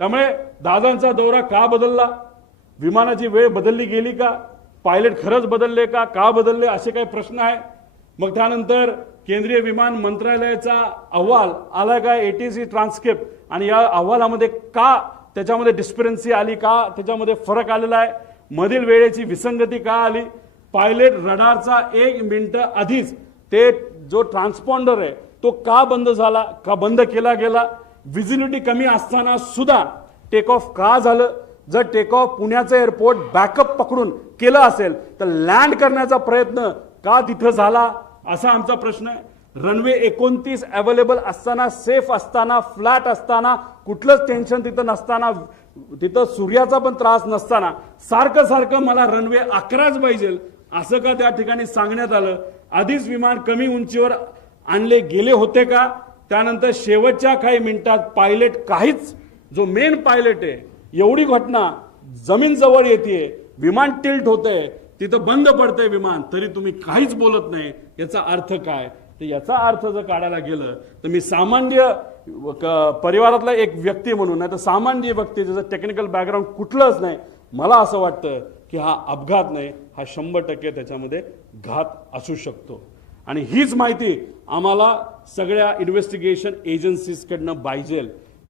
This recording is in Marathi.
त्यामुळे दादांचा दौरा का बदलला, विमानाची वेळ बदलली गेली का, पायलट खरंच बदलले का बदलले, असे काही प्रश्न आहे। मग त्यानंतर केंद्रीय विमान मंत्रालयाचा अहवाल आला का, एटीसी ट्रान्सक्रिप्ट, आणि या अहवालामध्ये का त्याच्यामध्ये डिस्परन्सी आली, का त्याच्यामध्ये फरक आलेला आहे, मधील वेळेची विसंगती का आली, पायलट रडारचा 1 मिनिट आधीच ते जो ट्रान्सपॉन्डर आहे तो का बंद झाला, का बंद केला गेला, विजिबिलिटी कमी असताना सुद्धा टेक ऑफ का झालं, जर टेक ऑफ पुण्याचं एअरपोर्ट बॅकअप पकडून केलं असेल तर लँड करण्याचा प्रयत्न का तिथं झाला, असा आमचा प्रश्न आहे। रनवे 29 अवेलेबल असताना, सेफ असताना, फ्लॅट असताना, कुठलंच टेन्शन तिथं नसताना, तिथं सूर्याचा पण त्रास नसताना सारखं सारखं मला रनवे 11च पाहिजे असं का त्या ठिकाणी सांगण्यात आलं। आधीच विमान कमी उंचीवर आणले गेले होते का, त्यानंतर शेवटच्या काही मिनिटात पायलट काहीच, जो मेन पायलट आहे, एवढी घटना जमीन जवळ येते, विमान टिल्ट होतंय, तिथं बंद पडतंय विमान, तरी तुम्ही काहीच बोलत नाही, याचा अर्थ काय। तर याचा अर्थ जर काढायला गेलं तर मी सामान्य परिवारातला एक व्यक्ती म्हणून, नाही तर सामान्य व्यक्ती ज्याचं टेक्निकल बॅकग्राऊंड कुठलंच नाही, मला असं वाटतं की हा अपघात नाही, हा 100% त्याच्यामध्ये घात असू शकतो। आणि हीच माहिती आम्हाला सगळ्या इन्व्हेस्टिगेशन एजन्सीजकडनं पाहिजे।